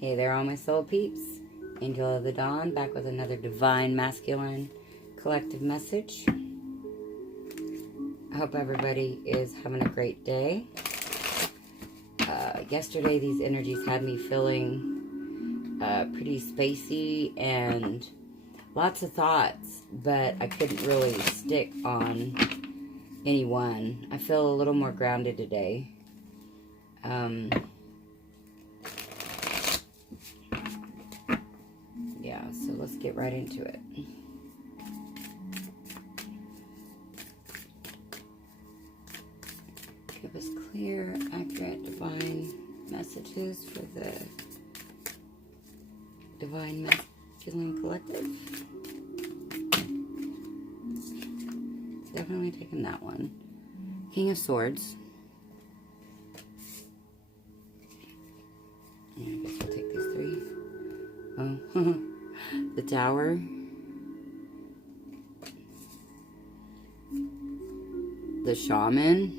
Hey there, all my soul peeps. Angel of the Dawn, back with another divine masculine collective message. I hope everybody is having a great day. Yesterday, these energies had me feeling pretty spacey and lots of thoughts, but I couldn't really stick on any one. I feel a little more grounded today. Yeah, so let's get right into it. Give us clear, accurate, divine messages for the Divine Masculine Collective. Definitely taking that one. King of Swords. I guess we'll take these three. Oh, the Tower. The Shaman.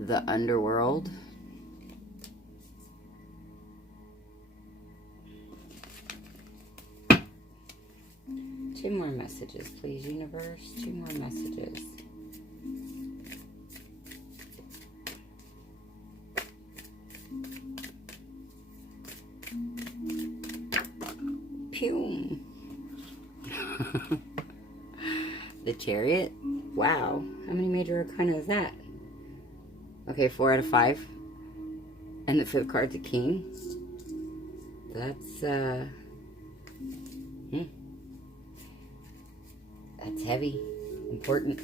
The Underworld. Two more messages, please, universe. Two more messages. Pew. The Chariot. Wow. How many major arcana is that? Okay, 4 out of 5. And the 5th card's a King. That's, that's heavy. Important.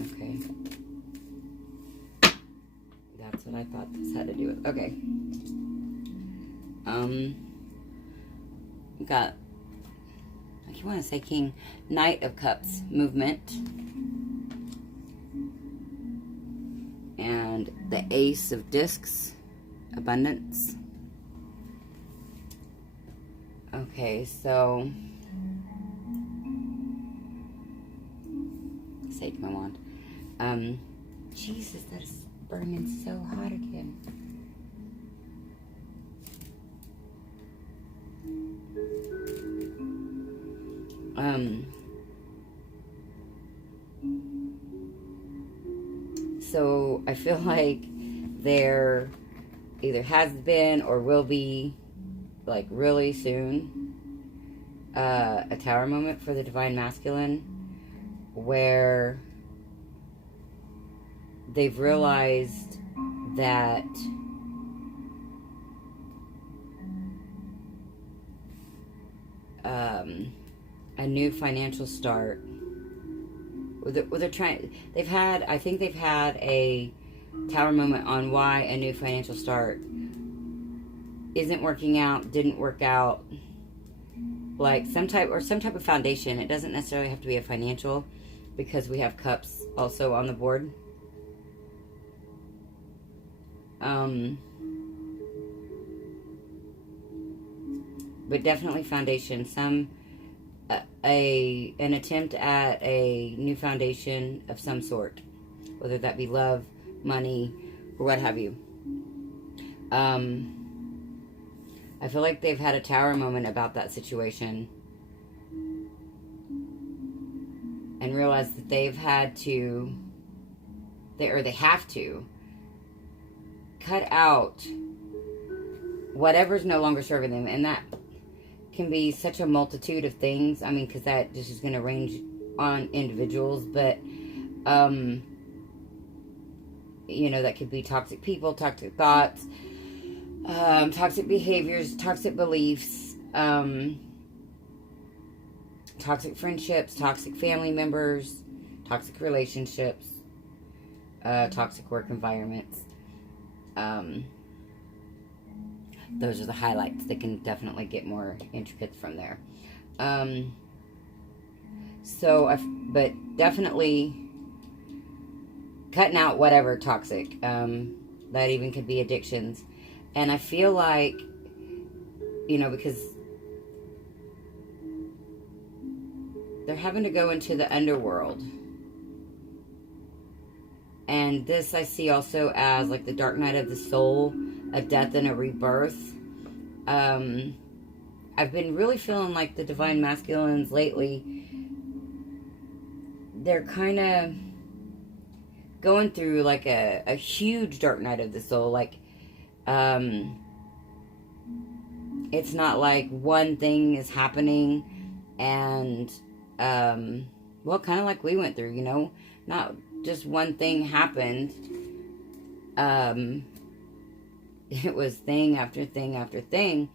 Okay. That's what I thought this had to do with. Okay. Got, like you want to say King, Knight of Cups movement. And the Ace of Discs, abundance. Okay, so Sage my wand. Jesus, that is burning so hot again. So I feel like there either has been or will be, like really soon, a Tower moment for the Divine Masculine where they've realized that a new financial start. They're trying. I think they've had a Tower moment on why a new financial start isn't working out, didn't work out. Like some type of foundation. It doesn't necessarily have to be a financial, because we have cups also on the board. But definitely foundation. An attempt at a new foundation of some sort, whether that be love, money, or what have you. I feel like they've had a Tower moment about that situation and realized that they have to cut out whatever's no longer serving them, and that can be such a multitude of things. I mean, because that just is going to range on individuals, but that could be toxic people, toxic thoughts, toxic behaviors, toxic beliefs, toxic friendships, toxic family members, toxic relationships, toxic work environments. Those are the highlights. They can definitely get more intricate from there. But definitely cutting out whatever toxic. That even could be addictions. And I feel like, because they're having to go into the underworld And this I see also as like the dark night of the soul, a death and a rebirth. I've been really feeling like the divine masculines lately, they're kind of going through like a huge dark night of the soul. Like, it's not like one thing is happening and, well, kind of like we went through, you know, not just one thing happened. It was thing after thing after thing.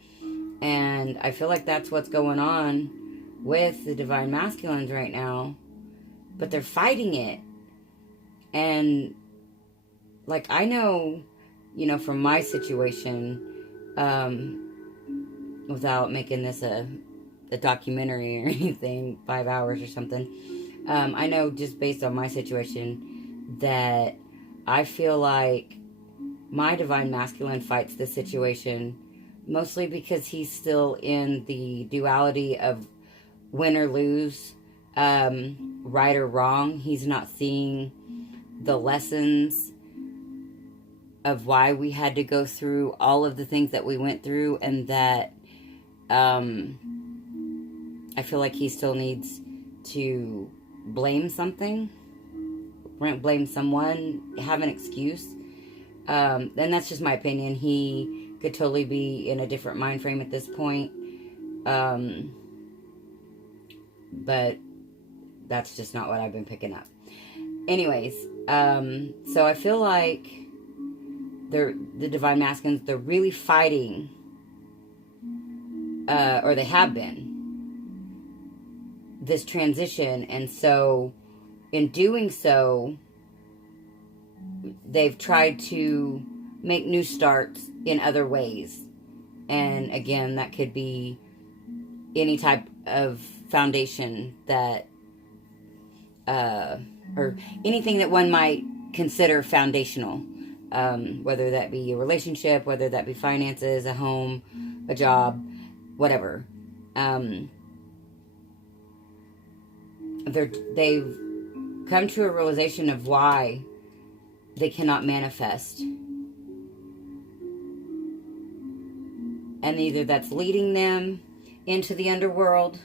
And I feel like that's what's going on with the divine masculines right now. But they're fighting it. And, like, I know, you know, from my situation, without making this a documentary or anything, 5 hours or something, I know just based on my situation that I feel like my divine masculine fights this situation mostly because he's still in the duality of win or lose, right or wrong. He's not seeing the lessons of why we had to go through all of the things that we went through, and that I feel like he still needs to blame something, blame someone, have an excuse. And that's just my opinion. He could totally be in a different mind frame at this point. But that's just not what I've been picking up. Anyways, so I feel like the divine masculines, they're really fighting, or they have been, this transition. And so in doing so, they've tried to make new starts in other ways. And again, that could be any type of foundation that, or anything that one might consider foundational, whether that be a relationship, whether that be finances, a home, a job, whatever. They've come to a realization of why they cannot manifest. And either that's leading them into the underworld,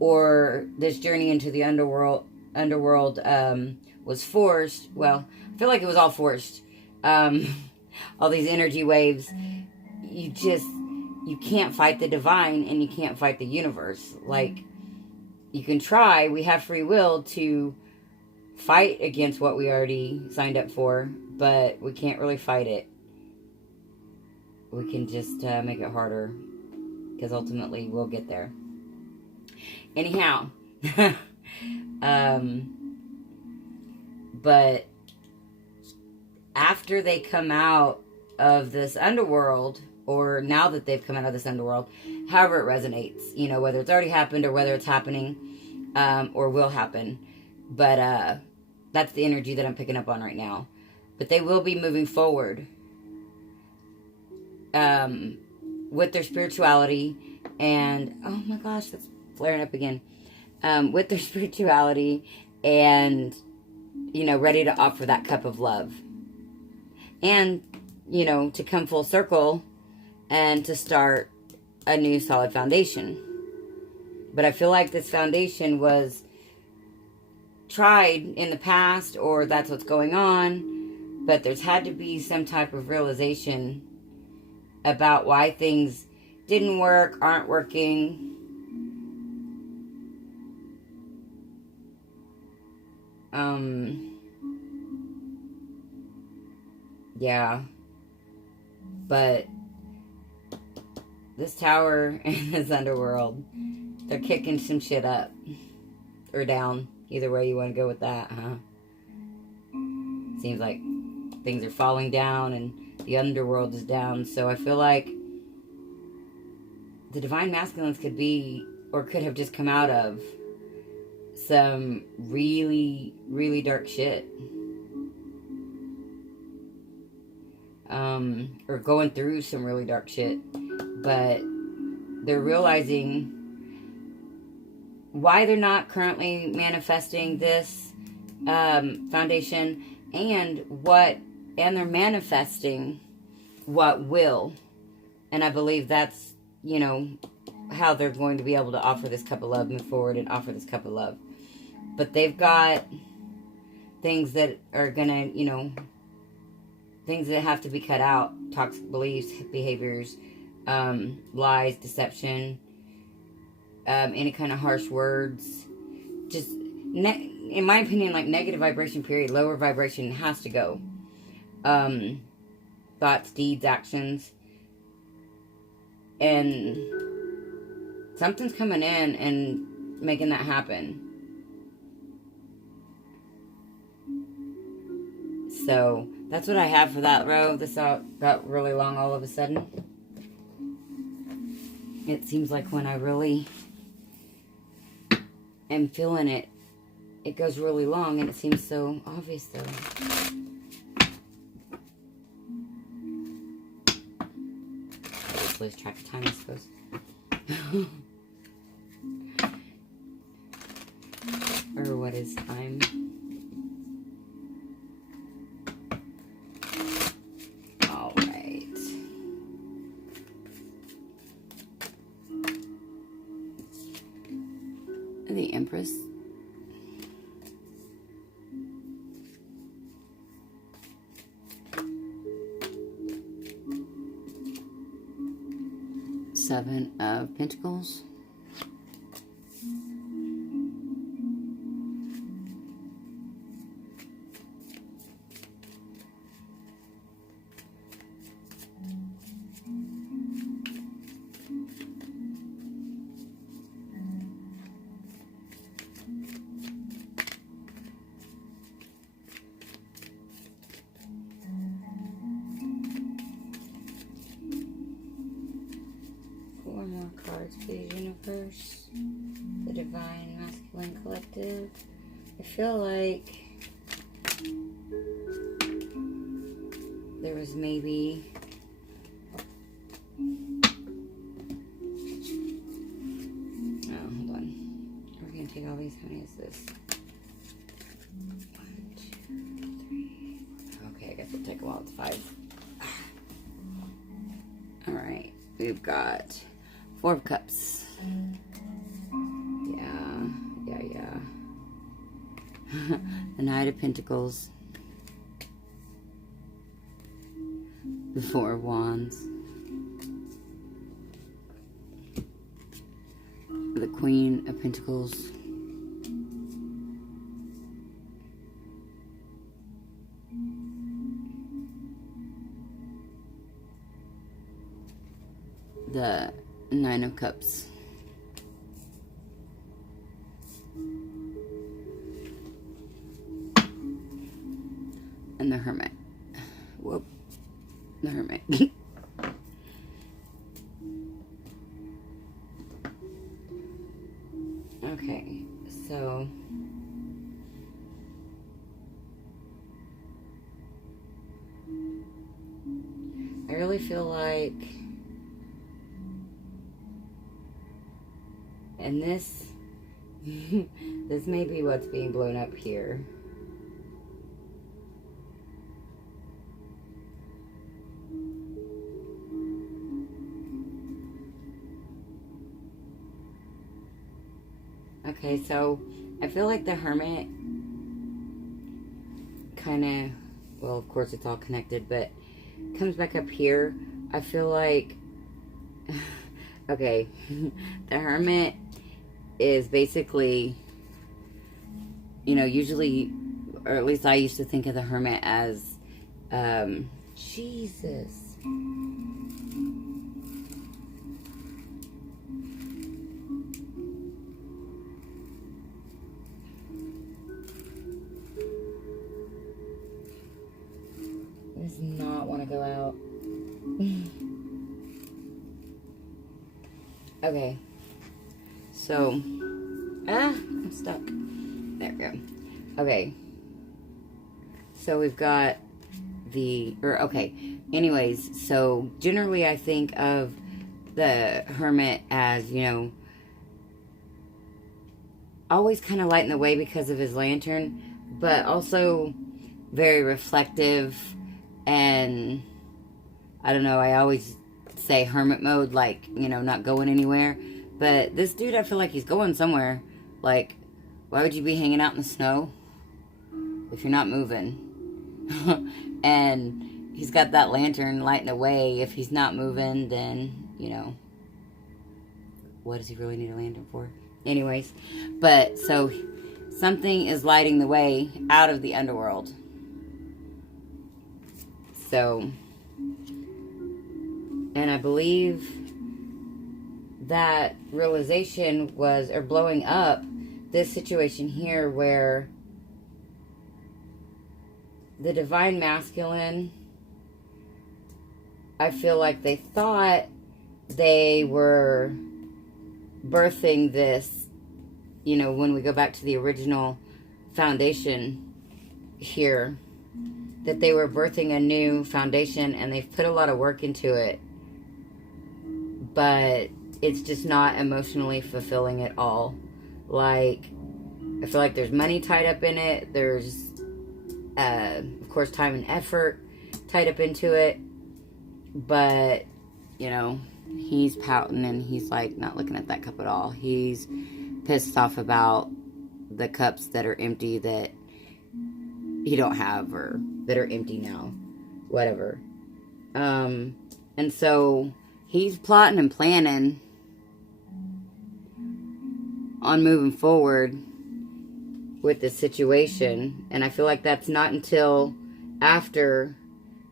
or this journey into the underworld was forced. Well, I feel like it was all forced. All these energy waves, you can't fight the divine, and you can't fight the universe. Like, you can try. We have free will to fight against what we already signed up for, but we can't really fight it. We can just make it harder, because ultimately we'll get there. Anyhow, but after they come out of this underworld, or now that they've come out of this underworld, however it resonates, you know, whether it's already happened or whether it's happening, or will happen. But that's the energy that I'm picking up on right now. But they will be moving forward with their spirituality, and oh my gosh, that's flaring up again. With their spirituality, and, you know, ready to offer that cup of love, and, you know, to come full circle and to start a new solid foundation. But I feel like this foundation was tried in the past, or that's what's going on, but there's had to be some type of realization about why things didn't work, aren't working. Yeah. But this tower and this underworld, they're kicking some shit up. Or down. Either way you want to go with that, huh? Seems like things are falling down and the underworld is down. So I feel like the divine masculines could be, or could have just come out of some really, really dark shit. Or going through some really dark shit. But they're realizing why they're not currently manifesting this foundation, and they're manifesting what will. And I believe that's, how they're going to be able to offer this cup of love, move forward and offer this cup of love. But they've got things that are gonna, things that have to be cut out. Toxic beliefs, behaviors, lies, deception, any kind of harsh words. Just, in my opinion, like negative vibration, period. Lower vibration has to go. Thoughts, deeds, actions. And something's coming in and making that happen. So, that's what I have for that row. This got really long all of a sudden. It seems like when I really am feeling it, it goes really long, and it seems so obvious, though. I just lose track of time, I suppose. Or what is time? All right. The Empress. Seven of Pentacles. Cards, please, universe. The Divine Masculine Collective. I feel like there was maybe hold on. We're gonna take all these. How many is this? 1, 2, 3. Okay, I guess we'll take a while. It's 5. Alright, we've got 4 of Cups. Yeah. The Knight of Pentacles. The 4 of Wands. The Queen of Pentacles. The 9 of Cups. And the Hermit. Whoop. The Hermit. Okay, so I really feel like, and this this may be what's being blown up here. Okay, so I feel like the Hermit kind of, well, of course it's all connected, but comes back up here. I feel like, okay, the Hermit is basically, usually, or at least I used to think of the Hermit as, Jesus. Does not want to go out. Okay. So, I'm stuck. There we go. Okay. So we've got anyways, so generally I think of the Hermit as, always kind of lighting the way because of his lantern, but also very reflective, and I don't know, I always say hermit mode, like, you know, not going anywhere. But this dude, I feel like he's going somewhere. Like, why would you be hanging out in the snow if you're not moving? And he's got that lantern lighting away. If he's not moving, then, you know, what does he really need a lantern for? Anyways, but so something is lighting the way out of the underworld. So, and I believe that realization was, or blowing up this situation here where the divine masculine, I feel like they thought they were birthing this, you know, when we go back to the original foundation here, that they were birthing a new foundation, and they've put a lot of work into it, but it's just not emotionally fulfilling at all. Like, I feel like there's money tied up in it. There's, of course, time and effort tied up into it. But, you know, he's pouting and he's, like, not looking at that cup at all. He's pissed off about the cups that are empty that he don't have, or that are empty now. Whatever. And so he's plotting and planning on moving forward with this situation. And I feel like that's not until after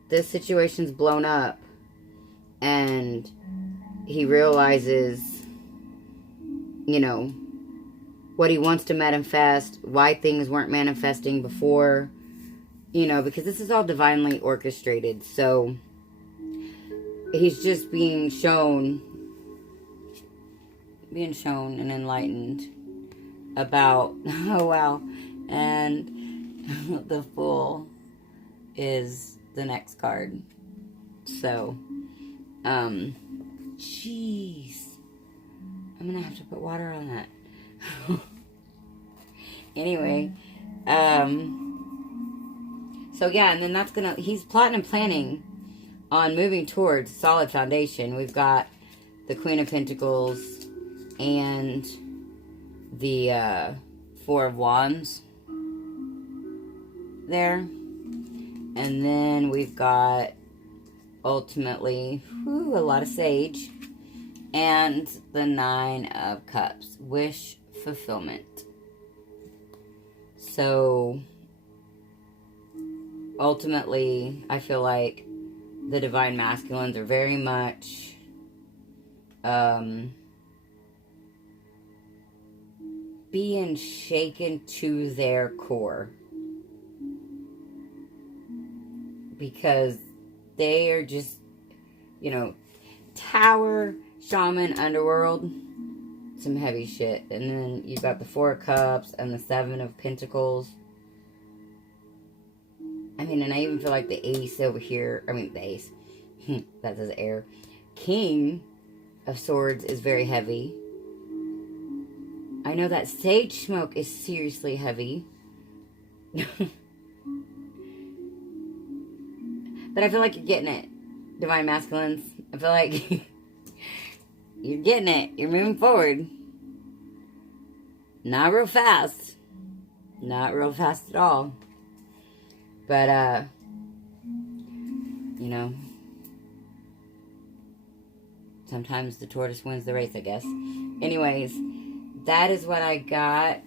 this situation's blown up and he realizes, you know, what he wants to manifest, why things weren't manifesting before, you know, because this is all divinely orchestrated. So he's just being shown and enlightened about, oh wow, and the Fool is the next card. So, jeez, I'm gonna have to put water on that. Anyway, so yeah, and then he's plotting and planning on moving towards solid foundation. We've got the Queen of Pentacles and the Four of Wands there. And then we've got, ultimately, a lot of Sage. And the Nine of Cups. Wish fulfillment. So, ultimately, I feel like the Divine Masculines are very much being shaken to their core, because they are just, you know, Tower, Shaman, Underworld, some heavy shit. And then you've got the Four of Cups and the Seven of Pentacles. I mean, and I even feel like the Ace over here, I mean the Ace, that says air, King of Swords is very heavy. I know that Sage Smoke is seriously heavy. But I feel like you're getting it, Divine Masculines. I feel like you're getting it. You're moving forward. Not real fast. Not real fast at all. But, you know, sometimes the tortoise wins the race, I guess. Anyways, that is what I got.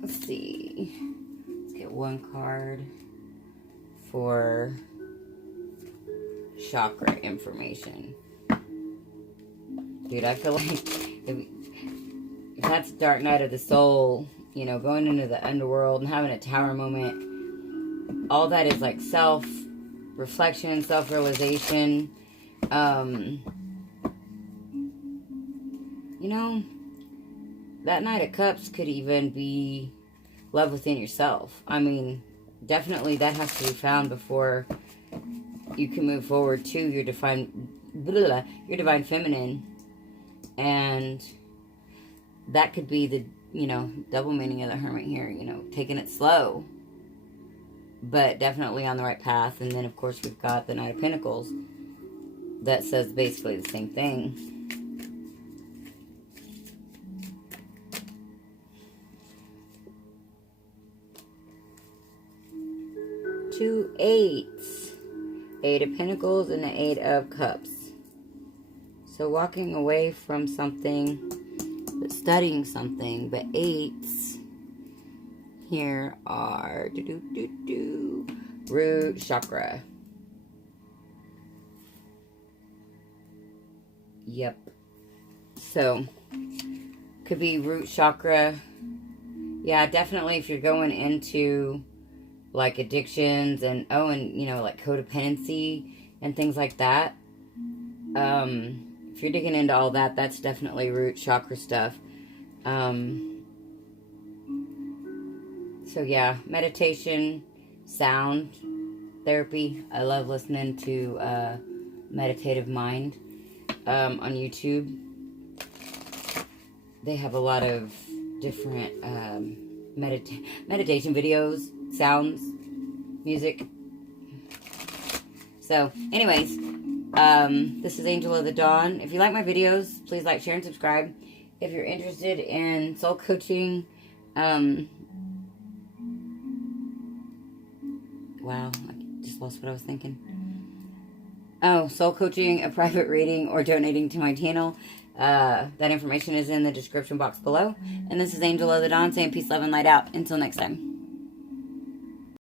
Let's see. Let's get one card for chakra information. Dude, I feel like if that's Dark Night of the Soul, you know, going into the underworld and having a tower moment, all that is like self-reflection, self-realization. You know, that Knight of Cups could even be love within yourself. I mean, definitely that has to be found before you can move forward to your divine feminine. And that could be the, you know, double meaning of the Hermit here, you know, taking it slow. but definitely on the right path. And then, of course, we've got the Knight of Pentacles that says basically the same thing. Two eights. Eight of Pentacles and the Eight of Cups. So walking away from something, but studying something. But eights here are root chakra. Yep. So could be root chakra. Yeah, definitely if you're going into like addictions and you know, like codependency and things like that. If you're digging into all that, that's definitely root chakra stuff. So yeah, meditation, sound therapy. I love listening to Meditative Mind on YouTube. They have a lot of different meditation videos, sounds, music. So anyways, this is Angel of the Dawn. If you like my videos, please like, share, and subscribe. If you're interested in soul coaching, wow, I just lost what I was thinking. Oh, soul coaching, a private reading, or donating to my channel. That information is in the description box below. And this is Angel of the Dawn saying peace, love, and light out. Until next time.